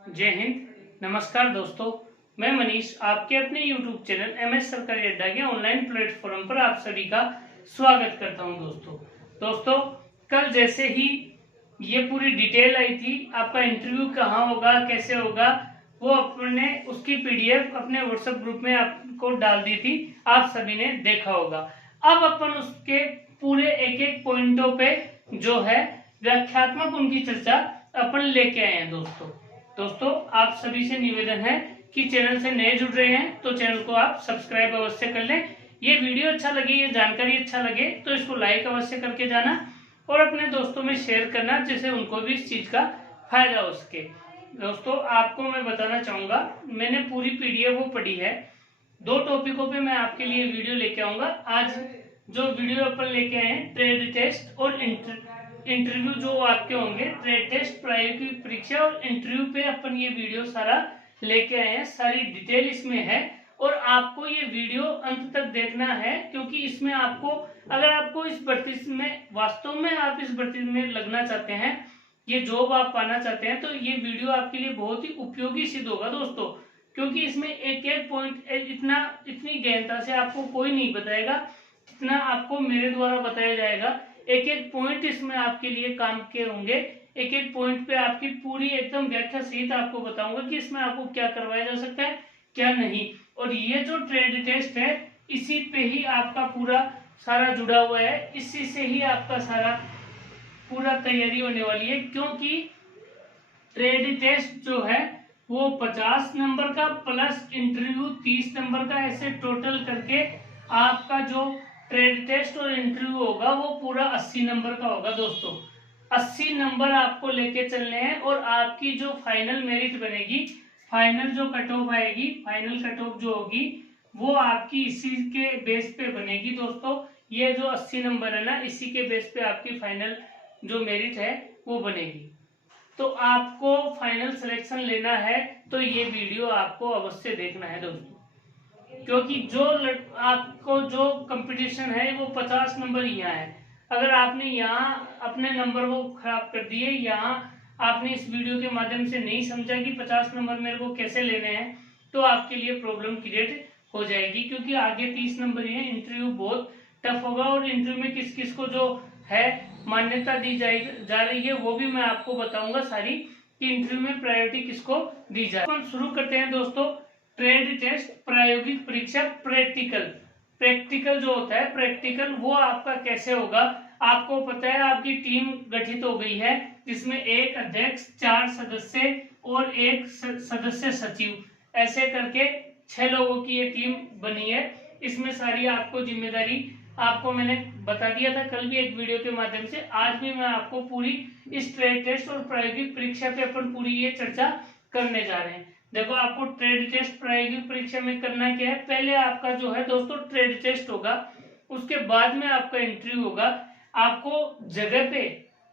जय हिंद। नमस्कार दोस्तों, मैं मनीष आपके अपने YouTube चैनल MS सरकारी अड्डा के ऑनलाइन प्लेटफॉर्म पर आप सभी का स्वागत करता हूं। दोस्तों कल जैसे ही ये पूरी डिटेल आई थी, आपका इंटरव्यू कहाँ होगा, कैसे होगा, वो अपने उसकी PDF अपने WhatsApp ग्रुप में आपको डाल दी थी, आप सभी ने देखा होगा। अब अपन उसके पूरे एक एक पॉइंटों पे जो है व्याख्यात्मक उनकी चर्चा अपन लेके आए हैं। दोस्तों आप सभी से निवेदन है कि चैनल से नए जुड़ रहे हैं तो चैनल को आप सब्सक्राइब अवश्य कर लें। ये वीडियो अच्छा लगे, ये जानकारी अच्छा लगे तो इसको लाइक अवश्य करके जाना और अपने दोस्तों में शेयर करना, जिससे उनको भी इस चीज का फायदा हो सके। दोस्तों आपको मैं बताना चाहूंगा, मैंने पूरी PDF वो पढ़ी है। 2 टॉपिकों पे मैं आपके लिए वीडियो लेके आऊंगा। आज जो वीडियो अपन लेके आए हैं, ट्रेड टेस्ट और इंटरव्यू जो आपके होंगे, ट्रेड टेस्ट, प्रायोगिक परीक्षा और इंटरव्यू पे अपन ये वीडियो सारा लेके आए हैं। सारी डिटेल इसमें है और आपको ये वीडियो अंत तक देखना है, क्योंकि इसमें आपको, अगर आपको इस भर्ती में वास्तव में आप इस भर्ती में लगना चाहते हैं, ये जॉब आप पाना चाहते हैं, तो ये वीडियो आपके लिए बहुत ही उपयोगी सिद्ध होगा दोस्तों। क्योंकि इसमें एक एक पॉइंट इतनी गहनता से आपको कोई नहीं बताएगा जितना आपको मेरे द्वारा बताया जाएगा। एक एक पॉइंट इसमें आपके लिए काम के होंगे। एक एक पॉइंट पे आपकी पूरी एकदम व्याख्या सहित आपको बताऊंगा कि इसमें आपको क्या करवाया जा सकता है, क्या नहीं। और ये जो ट्रेड टेस्ट है, इसी पे ही आपका पूरा सारा जुड़ा हुआ है, इसी से ही आपका सारा पूरा तैयारी होने वाली है। क्योंकि ट्रेड टेस्ट जो है वो 50 नंबर का प्लस इंटरव्यू 30 नंबर का, ऐसे टोटल करके आपका जो ट्रेड टेस्ट और इंटरव्यू होगा वो पूरा 80 नंबर का होगा। दोस्तों 80 नंबर आपको लेके चलने हैं और आपकी जो फाइनल मेरिट बनेगी, फाइनल जो कट ऑफ आएगी, फाइनल कट ऑफ जो होगी वो आपकी इसी के बेस पे बनेगी। दोस्तों ये जो 80 नंबर है ना, इसी के बेस पे आपकी फाइनल जो मेरिट है वो बनेगी। तो आपको फाइनल सिलेक्शन लेना है तो ये वीडियो आपको अवश्य देखना है दोस्तों, क्योंकि जो आपको जो कंपटीशन है वो 50 नंबर यहाँ है। अगर आपने यहाँ अपने नंबर को खराब कर दिए, यहाँ आपने इस वीडियो के माध्यम से नहीं समझा कि 50 नंबर मेरे को कैसे लेने हैं, तो आपके लिए प्रॉब्लम क्रिएट हो जाएगी। क्योंकि आगे 30 नंबर ही है, इंटरव्यू बहुत टफ होगा और इंटरव्यू में किस किस को जो है मान्यता दी जा रही है वो भी मैं आपको बताऊंगा सारी, कि इंटरव्यू में प्रायोरिटी किसको दी जाए। अपन शुरू करते हैं दोस्तों। ट्रेड टेस्ट, प्रायोगिक परीक्षा, प्रैक्टिकल जो होता है, प्रैक्टिकल वो आपका कैसे होगा। आपको पता है आपकी टीम गठित हो गई है, जिसमें एक अध्यक्ष, 4 सदस्य और 1 सदस्य सचिव, ऐसे करके 6 लोगों की ये टीम बनी है। इसमें सारी आपको जिम्मेदारी आपको मैंने बता दिया था कल भी एक वीडियो के माध्यम से। आज भी मैं आपको पूरी इस ट्रेड टेस्ट और प्रायोगिक परीक्षा पे अपन पूरी ये चर्चा करने जा रहे हैं। देखो आपको ट्रेड टेस्ट प्रायोगिक परीक्षा में करना क्या है, पहले आपका जो है दोस्तों ट्रेड टेस्ट होगा, उसके बाद में आपका इंटरव्यू होगा। आपको जगह पे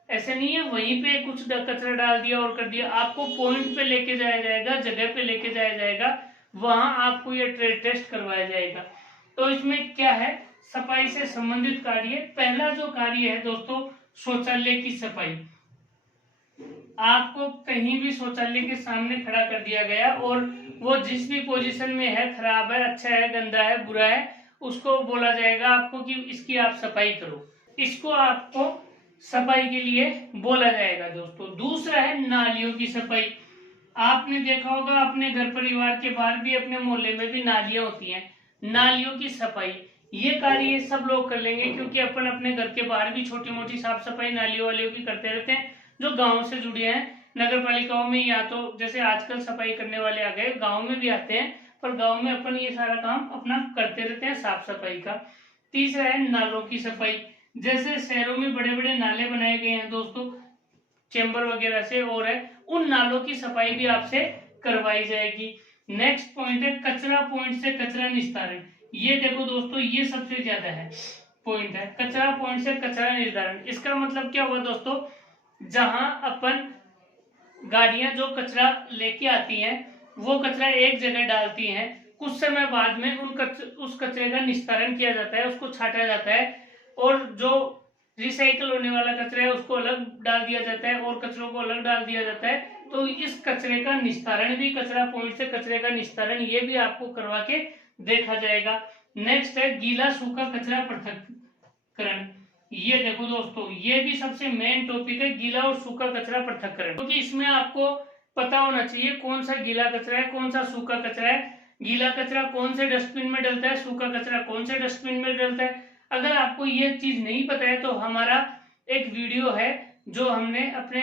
ऐसे नहीं है वहीं पे कुछ कचरा डाल दिया और कर दिया, आपको पॉइंट पे लेके जाया जाएगा, जगह पे लेके जाया जाएगा, वहां आपको ये ट्रेड टेस्ट करवाया जाएगा। तो इसमें क्या है, सफाई से संबंधित कार्य। पहला जो कार्य है दोस्तों, शौचालय की सफाई। आपको कहीं भी शौचालय के सामने खड़ा कर दिया गया और वो जिस भी पोजीशन में है, खराब है, अच्छा है, गंदा है, बुरा है, उसको बोला जाएगा आपको कि इसकी आप सफाई करो। इसको आपको सफाई के लिए बोला जाएगा दोस्तों। दूसरा है नालियों की सफाई। आपने देखा होगा अपने घर परिवार के बाहर भी, अपने मोहल्ले में भी नालियां होती हैं, नालियों की सफाई ये कार्य सब लोग कर लेंगे, क्योंकि अपन अपने घर के बाहर भी छोटी मोटी साफ सफाई नालियों वालियों की करते रहते हैं। जो गांव से जुड़े हैं, नगर पालिकाओं में, या तो जैसे आजकल सफाई करने वाले आ गए, गांव में भी आते हैं, पर गांव में अपन ये सारा काम अपना करते रहते हैं साफ सफाई का। तीसरा है नालों की सफाई। जैसे शहरों में बड़े बड़े नाले बनाए गए हैं दोस्तों, चेंबर वगैरह से, और है उन नालों की सफाई भी आपसे करवाई जाएगी। नेक्स्ट पॉइंट है कचरा पॉइंट से कचरा निस्तारण। ये देखो दोस्तों, ये सबसे ज्यादा है पॉइंट है, कचरा पॉइंट से कचरा निस्तारण। इसका मतलब क्या हुआ दोस्तों, जहां अपन गाड़ियां जो कचरा लेके आती हैं, वो कचरा एक जगह डालती हैं, कुछ समय बाद में उस कचरे का निस्तारण किया जाता है, उसको छाटा जाता है, और जो रिसाइकल होने वाला कचरा है उसको अलग डाल दिया जाता है और कचरों को अलग डाल दिया जाता है। तो इस कचरे का निस्तारण भी, कचरा पॉइंट से कचरे का निस्तारण, ये भी आपको करवा के देखा जाएगा। नेक्स्ट है गीला सूखा कचरा पृथक्करण। ये देखो दोस्तों, ये भी सबसे मेन टॉपिक है, गीला और सूखा कचरा पृथक्करण, क्योंकि इसमें आपको पता होना चाहिए कौन सा गीला कचरा है, कौन सा सूखा कचरा है, गीला कचरा कौन से डस्टबिन में डलता है, सूखा कचरा कौन से डस्टबिन में डलता है। अगर आपको ये चीज नहीं पता है तो हमारा एक वीडियो है जो हमने अपने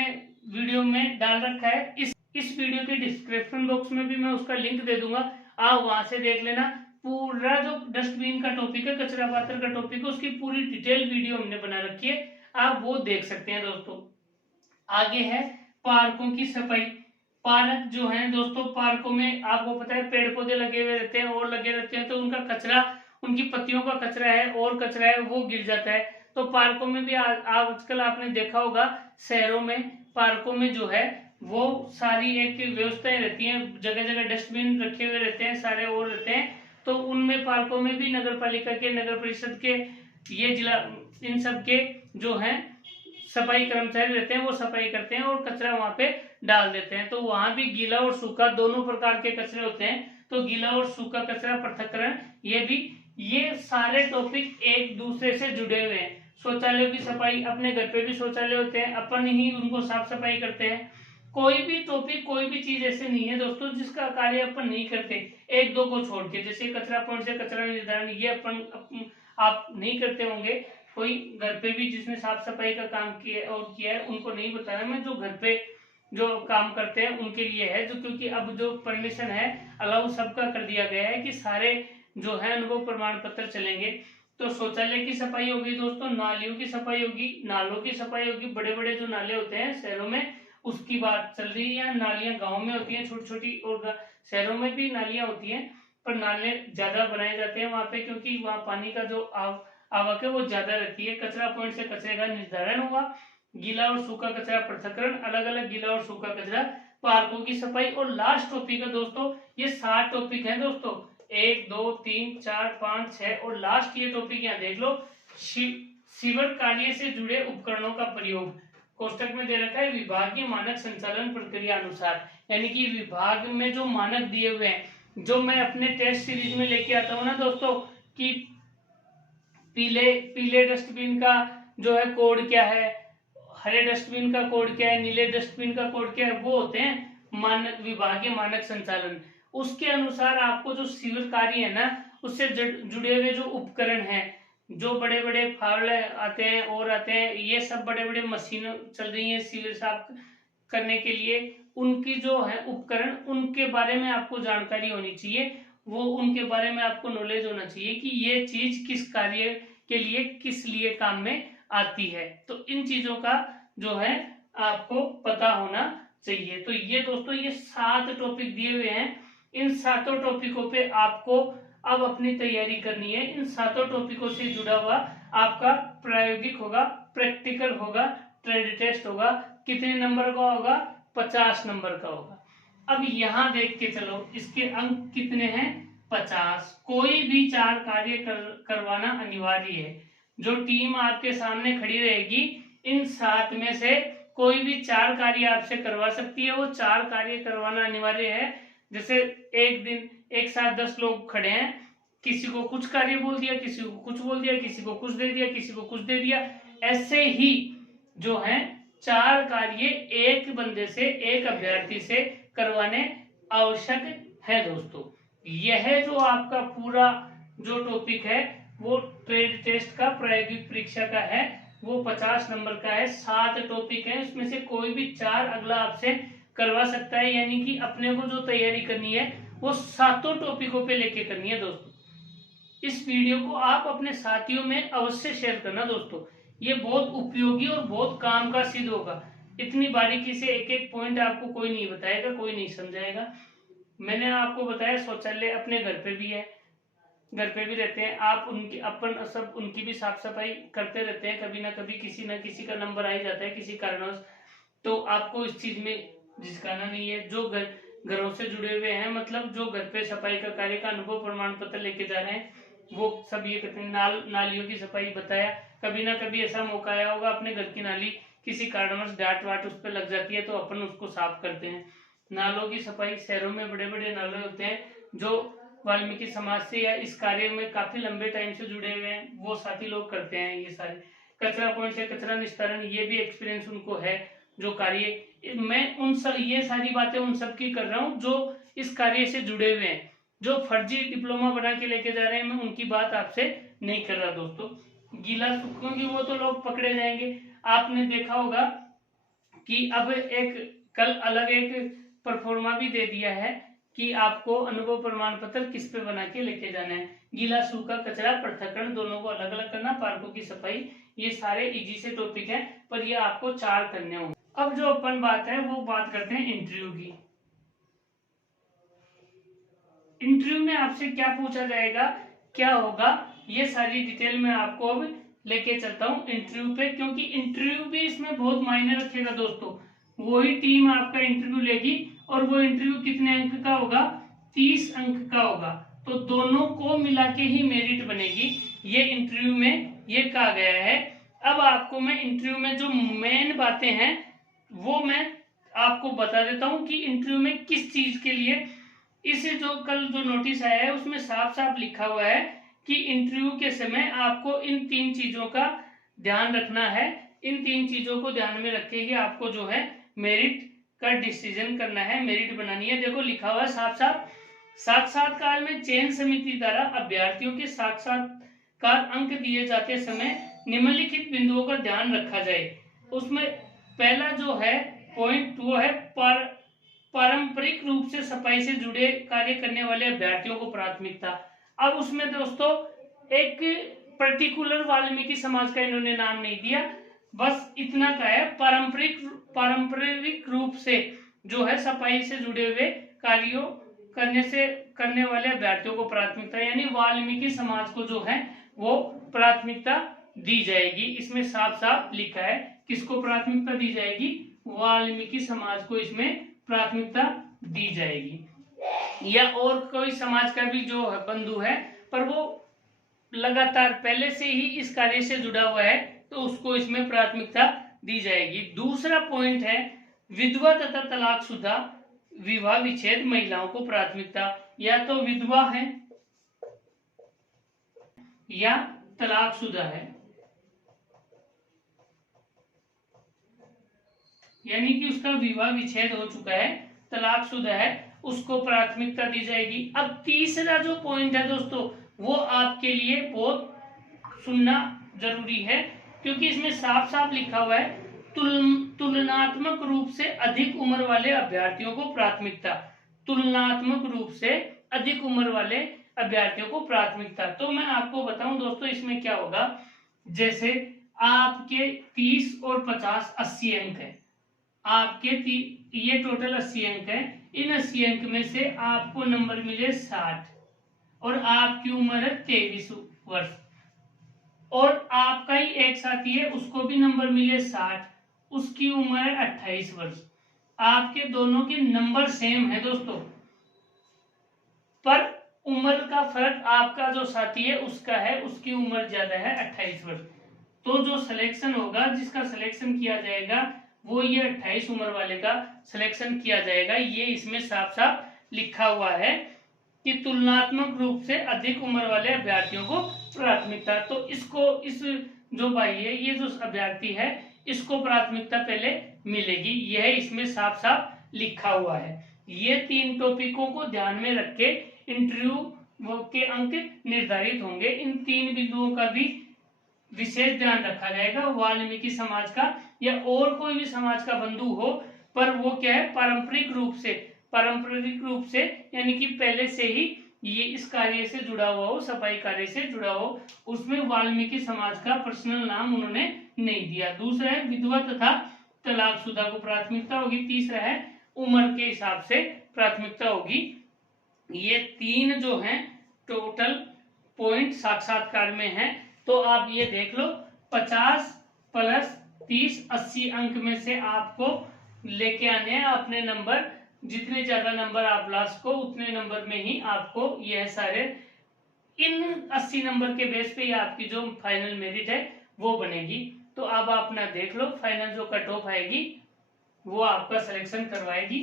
वीडियो में डाल रखा है, इस वीडियो के डिस्क्रिप्शन बॉक्स में भी मैं उसका लिंक दे दूंगा, आप वहां से देख लेना। पूरा जो डस्टबिन का टॉपिक है, कचरा पात्र का टॉपिक है, उसकी पूरी डिटेल वीडियो हमने बना रखी है, आप वो देख सकते हैं दोस्तों। आगे है पार्कों की सफाई। पार्क जो है दोस्तों, पार्कों में आपको पता है पेड़ पौधे लगे हुए रहते हैं और लगे रहते हैं, तो उनका कचरा, उनकी पत्तियों का कचरा है और कचरा है वो गिर जाता है। तो पार्कों में भी आजकल आपने देखा होगा, शहरों में पार्कों में जो है वो सारी एक व्यवस्थाएं रहती हैं, जगह जगह डस्टबिन रखे हुए रहते हैं सारे और रहते हैं। तो उनमें पार्कों में भी नगर पालिका के, नगर परिषद के, ये जिला, इन सब के जो है सफाई कर्मचारी रहते हैं वो सफाई करते हैं और कचरा वहां पे डाल देते हैं। तो वहां भी गीला और सूखा दोनों प्रकार के कचरे होते हैं। तो गीला और सूखा कचरा पृथक्करण, ये सारे टॉपिक एक दूसरे से जुड़े हुए हैं। शौचालयों की सफाई, अपने घर पे भी शौचालय होते हैं, अपन ही उनको साफ सफाई करते हैं। कोई भी टॉपिक, कोई भी चीज ऐसे नहीं है दोस्तों जिसका कार्य अपन नहीं करते, एक दो को छोड़ के। जैसे कचरा पॉइंट से कचरा निर्धारण, ये अपन आप नहीं करते होंगे, कोई घर पे भी जिसने साफ सफाई का काम किया है उनको नहीं बताया मैं, जो घर पे जो काम करते हैं उनके लिए है, जो क्योंकि अब जो परमिशन है अलाउ सबका कर दिया गया है कि सारे जो है अनुभव प्रमाण पत्र चलेंगे। तो शौचालय की सफाई होगी दोस्तों, नालियों की सफाई होगी, नालों की सफाई होगी, बड़े बड़े जो नाले होते हैं शहरों में उसकी बात चल रही है। नालियां गाँव में होती है छोटी छोटी, और शहरों में भी नालियां होती है, पर नाले ज्यादा बनाए जाते हैं वहां पे, क्योंकि वहां पानी का जो आवक है वो ज्यादा रहती है। कचरा पॉइंट से कचरे का निर्धारण होगा, गीला और सूखा कचरा पृथक्करण, अलग अलग गीला और सूखा कचरा, पार्कों की सफाई, और लास्ट टॉपिक है दोस्तों, ये 7 टॉपिक है दोस्तों, 1 2 3 4 5 6, और लास्ट ये टॉपिक यहाँ देख लो, सीवर कार्य से जुड़े उपकरणों का प्रयोग। कोष्टक में दे रखा है विभागीय मानक संचालन प्रक्रिया अनुसार, यानी कि विभाग में जो मानक दिए हुए हैं, जो मैं अपने टेस्ट सीरीज में लेके आता हूँ ना दोस्तों, कि पीले डस्टबिन का जो है कोड क्या है, हरे डस्टबिन का कोड क्या है, नीले डस्टबिन का कोड क्या है, वो होते हैं मानक, विभागीय मानक संचालन। उसके अनुसार आपको जो सीवर कार्य है ना, उससे जुड़े हुए जो उपकरण हैं, जो बड़े बड़े फावड़े आते हैं और आते हैं, ये सब बड़े बड़े मशीन चल रही हैं सीवर साफ करने के लिए, उनकी जो है उपकरण, उनके बारे में आपको जानकारी होनी चाहिए, वो उनके बारे में आपको नॉलेज होना चाहिए कि ये चीज किस कार्य के लिए, किस लिए काम में आती है। तो इन चीजों का जो है आपको पता होना चाहिए। तो ये दोस्तों, ये 7 टॉपिक दिए हुए हैं, इन 7 टॉपिकों पे आपको अब अपनी तैयारी करनी है। इन 7 टॉपिकों से जुड़ा हुआ आपका प्रायोगिक होगा, प्रैक्टिकल होगा, ट्रेड टेस्ट होगा। कितने नंबर का होगा? 50 नंबर का होगा। अब यहाँ देख के चलो, इसके अंक कितने हैं? 50। कोई भी 4 कार्य करवाना अनिवार्य है। जो टीम आपके सामने खड़ी रहेगी, इन 7 में से कोई भी 4 कार्य आपसे करवा सकती है, वो 4 कार्य करवाना अनिवार्य है। जैसे एक दिन एक साथ 10 लोग खड़े हैं, किसी को कुछ कार्य बोल दिया, किसी को कुछ बोल दिया, किसी को कुछ दे दिया, किसी को कुछ दे दिया, ऐसे ही जो है 4 कार्य एक बंदे से, एक अभ्यर्थी से करवाने आवश्यक है दोस्तों। यह जो आपका पूरा जो टॉपिक है वो ट्रेड टेस्ट का, प्रायोगिक परीक्षा का है, वो 50 नंबर का है। 7 टॉपिक है, उसमें से कोई भी 4 अगला आपसे करवा सकता है, यानी कि अपने को जो तैयारी करनी है वो 7 टॉपिकों पे लेके करनी है दोस्तों। इस वीडियो को आप अपने साथियों में अवश्य शेयर करना दोस्तों, ये बहुत उपयोगी और बहुत काम का सिद्ध होगा। इतनी बारीकी से एक एक पॉइंट आपको कोई नहीं बताएगा, कोई नहीं समझाएगा। मैंने आपको बताया शौचालय अपने घर पे भी है, घर पे भी रहते हैं आप, उनकी अपन सब उनकी भी साफ सफाई करते रहते हैं, कभी ना कभी किसी ना किसी का नंबर आ ही जाता है किसी कारणवश। तो आपको इस चीज में झिझकाना नहीं है। जो घरों से जुड़े हुए हैं, मतलब जो घर पे सफाई का कार्य का अनुभव प्रमाण पत्र लेके जा रहे हैं, वो सब ये करते हैं। नालियों की सफाई बताया, कभी ना कभी ऐसा मौका आया होगा अपने घर की नाली किसी कारणवश डांट वाट उस पर लग जाती है तो अपन उसको साफ करते हैं। नालों की सफाई, शहरों में बड़े बड़े नाले होते हैं जो वाल्मीकि समाज से या इस कार्य में काफी लंबे टाइम से जुड़े हुए हैं, वो साथी लोग करते हैं ये सारे। कचरा पॉइंट से कचरा निस्तारण, ये भी एक्सपीरियंस उनको है जो कार्य। मैं उन सब ये सारी बातें उन सब की कर रहा हूँ जो इस कार्य से जुड़े हुए हैं। जो फर्जी डिप्लोमा बना के लेके जा रहे हैं, मैं उनकी बात आपसे नहीं कर रहा दोस्तों। गीला क्योंकि वो तो लोग पकड़े जाएंगे। आपने देखा होगा कि अब एक कल अलग एक परफॉर्मा भी दे दिया है कि आपको अनुभव प्रमाण पत्र किस पे बना के लेके जाना है। गीला सूखा कचरा पृथक्करण दोनों को अलग अलग करना, पार्कों की सफाई, ये सारे इजी से टॉपिक हैं, पर ये आपको 4 करने होंगे। अब जो अपन बात है वो बात करते हैं इंटरव्यू की। इंटरव्यू में आपसे क्या पूछा जाएगा, क्या होगा, ये सारी डिटेल में आपको अब लेके चलता हूँ इंटरव्यू पे, क्योंकि इंटरव्यू भी इसमें बहुत मायने रखेगा दोस्तों। वही टीम आपका इंटरव्यू लेगी और वो इंटरव्यू कितने अंक का होगा, 30 अंक का होगा। तो दोनों को मिला के ही मेरिट बनेगी, ये इंटरव्यू में ये कहा गया है। अब आपको मैं इंटरव्यू में जो मेन बातें हैं वो मैं आपको बता देता हूँ कि इंटरव्यू में किस चीज के लिए। इस जो कल जो नोटिस आया है उसमें साफ साफ लिखा हुआ है कि इंटरव्यू के समय आपको इन 3 चीजों का ध्यान रखना है। इन 3 चीजों को ध्यान में रख के ही आपको जो है मेरिट का डिसीजन करना है, मेरिट बनानी है। देखो लिखा हुआ है साफ साफ, साक्षात्कार में चयन समिति द्वारा अभ्यर्थियों के साक्षात्कार अंक दिए जाते समय निम्नलिखित बिंदुओं का ध्यान रखा जाए। उसमें पहला जो है पॉइंट वो है पारंपरिक रूप से सफाई से जुड़े कार्य करने वाले अभ्यर्थियों को प्राथमिकता। अब उसमें दोस्तों एक पर्टिकुलर वाल्मीकि समाज का इन्होंने नाम नहीं दिया, बस इतना का है, पारंपरिक रूप से जो है सफाई से जुड़े हुए कार्यों करने वाले अभ्यर्थियों को प्राथमिकता, यानी वाल्मीकि समाज को जो है वो प्राथमिकता दी जाएगी। इसमें साफ साफ लिखा है किसको प्राथमिकता दी जाएगी, वाल्मीकि समाज को इसमें प्राथमिकता दी जाएगी। या और कोई समाज का भी जो बंधु है पर वो लगातार पहले से ही इस कार्य से जुड़ा हुआ है तो उसको इसमें प्राथमिकता दी जाएगी। दूसरा पॉइंट है विधवा तथा तलाकशुदा विवाह विच्छेद महिलाओं को प्राथमिकता। या तो विधवा है या तलाकशुदा है, यानी कि उसका विवाह विच्छेद हो चुका है, तलाकशुदा है, उसको प्राथमिकता दी जाएगी। अब तीसरा जो पॉइंट है दोस्तों वो आपके लिए बहुत सुनना जरूरी है, क्योंकि इसमें साफ साफ लिखा हुआ है तुलनात्मक रूप से अधिक उम्र वाले अभ्यर्थियों को प्राथमिकता। तुलनात्मक रूप से अधिक उम्र वाले अभ्यर्थियों को प्राथमिकता। तो मैं आपको बताऊं दोस्तों इसमें क्या होगा, जैसे आपके 30 और 50 80 अंक है, आपके ये टोटल 80 अंक है, इन 80 अंक में से आपको नंबर मिले 60 और आपकी उम्र है 23 वर्ष, और आपका ही एक साथी है उसको भी नंबर मिले 60, उसकी उम्र है 28 वर्ष। आपके दोनों के नंबर सेम है दोस्तों, पर उम्र का फर्क आपका जो साथी है उसका है, उसकी उम्र ज्यादा है 28 वर्ष। तो जो सिलेक्शन होगा, जिसका सिलेक्शन किया जाएगा वो ये 28 उम्र वाले का सिलेक्शन किया जाएगा। ये इसमें साफ साफ लिखा हुआ है कि तुलनात्मक रूप से अधिक उम्र वाले अभ्यर्थियों को प्राथमिकता। तो इसको इस जो भाई है, ये जो अभ्यर्थी है, इसको प्राथमिकता पहले मिलेगी, यह इसमें साफ साफ लिखा हुआ है। ये 3 टॉपिकों को ध्यान में रख के इंटरव्यू के अंक निर्धारित होंगे। इन 3 बिंदुओं का भी विशेष ध्यान रखा जाएगा। वाल्मीकि समाज का या और कोई भी समाज का बंधु हो, पर वो क्या है, पारंपरिक रूप से यानी कि पहले से ही ये इस कार्य से जुड़ा हुआ हो, सफाई कार्य से जुड़ा हो, उसमें वाल्मीकि समाज का पर्सनल नाम उन्होंने नहीं दिया। दूसरा है विधवा तथा तलाकशुदा को प्राथमिकता होगी। तीसरा है उम्र के हिसाब से प्राथमिकता होगी। ये 3 जो हैं टोटल पॉइंट साक्षात्कार में है। तो आप ये देख लो 50 प्लस 30 80 अंक में से आपको लेके आने हैं अपने नंबर। जितने ज्यादा नंबर आप ला सको उतने नंबर में ही आपको यह सारे इन 80 नंबर के बेस पे ही आपकी जो फाइनल मेरिट है वो बनेगी। तो अब आप ना देख लो, फाइनल जो कट ऑफ आएगी वो आपका सिलेक्शन करवाएगी,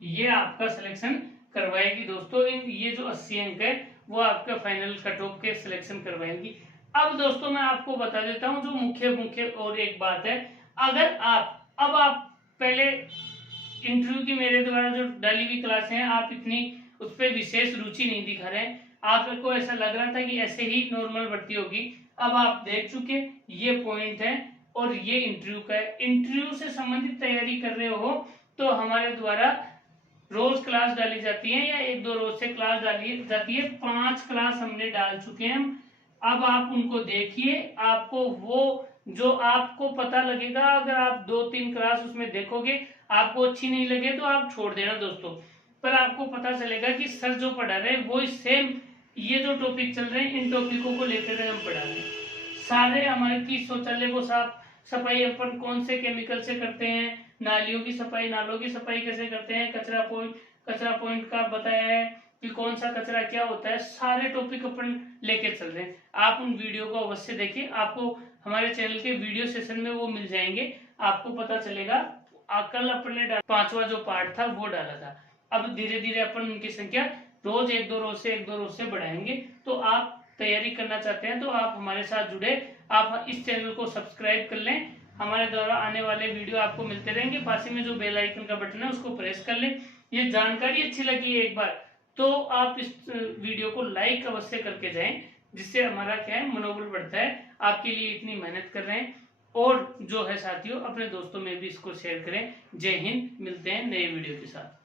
ये आपका सिलेक्शन करवाएगी दोस्तों। ये जो 80 अंक है वो आपका फाइनल कट ऑफ के सिलेक्शन करवाएगी। अब दोस्तों मैं आपको बता देता हूं जो मुख्य मुख्य और एक बात है, अगर आप पहले इंटरव्यू की मेरे द्वारा जो डाली हुई क्लास है आप इतनी उस पर विशेष रुचि नहीं दिखा रहे हैं, आपको ऐसा लग रहा था कि ऐसे ही नॉर्मल भर्ती होगी। अब आप देख चुके, ये पॉइंट है और ये इंटरव्यू का है। इंटरव्यू से संबंधित तैयारी कर रहे हो तो हमारे द्वारा रोज क्लास डाली जाती है या एक दो रोज से क्लास डाली जाती है, 5 क्लास हमने डाल चुके हैं। अब आप उनको देखिए, आपको वो जो आपको पता लगेगा, अगर आप 2-3 क्लास उसमें देखोगे आपको अच्छी नहीं लगे तो आप छोड़ देना दोस्तों, पर आपको पता चलेगा कि सर जो पढ़ा रहे हैं वही सेम ये जो टॉपिक चल रहे हैं इन टॉपिकों को लेकर हम पढ़ा रहे हैं। सारे हमारे की शौचालय को साफ सफाई अपन कौन से केमिकल से करते हैं, नालियों की सफाई, नालों की सफाई कैसे करते हैं, कचरा पॉइंट का बताया है कि कौन सा कचरा क्या होता है, सारे टॉपिक अपन लेके चल रहे हैं। आप उन वीडियो को अवश्य देखिए, आपको हमारे चैनल के वीडियो सेशन में वो मिल जाएंगे, आपको पता चलेगा। कल अपन ने 5वां जो पार्ट था वो डाला था। अब धीरे धीरे अपन उनकी संख्या रोज एक दो रोज से बढ़ाएंगे। तो आप तैयारी करना चाहते हैं तो आप हमारे साथ जुड़े, आप इस चैनल को सब्सक्राइब कर लें, हमारे द्वारा आने वाले वीडियो आपको मिलते रहेंगे। पास में जो बेल आइकन का बटन है उसको प्रेस कर लें। ये जानकारी अच्छी लगी है एक बार तो आप इस वीडियो को लाइक अवश्य करके जाएं, जिससे हमारा क्या है मनोबल बढ़ता है, आपके लिए इतनी मेहनत कर रहे हैं। और जो है साथियों अपने दोस्तों में भी इसको शेयर करें। जय हिंद, मिलते हैं नए वीडियो के साथ।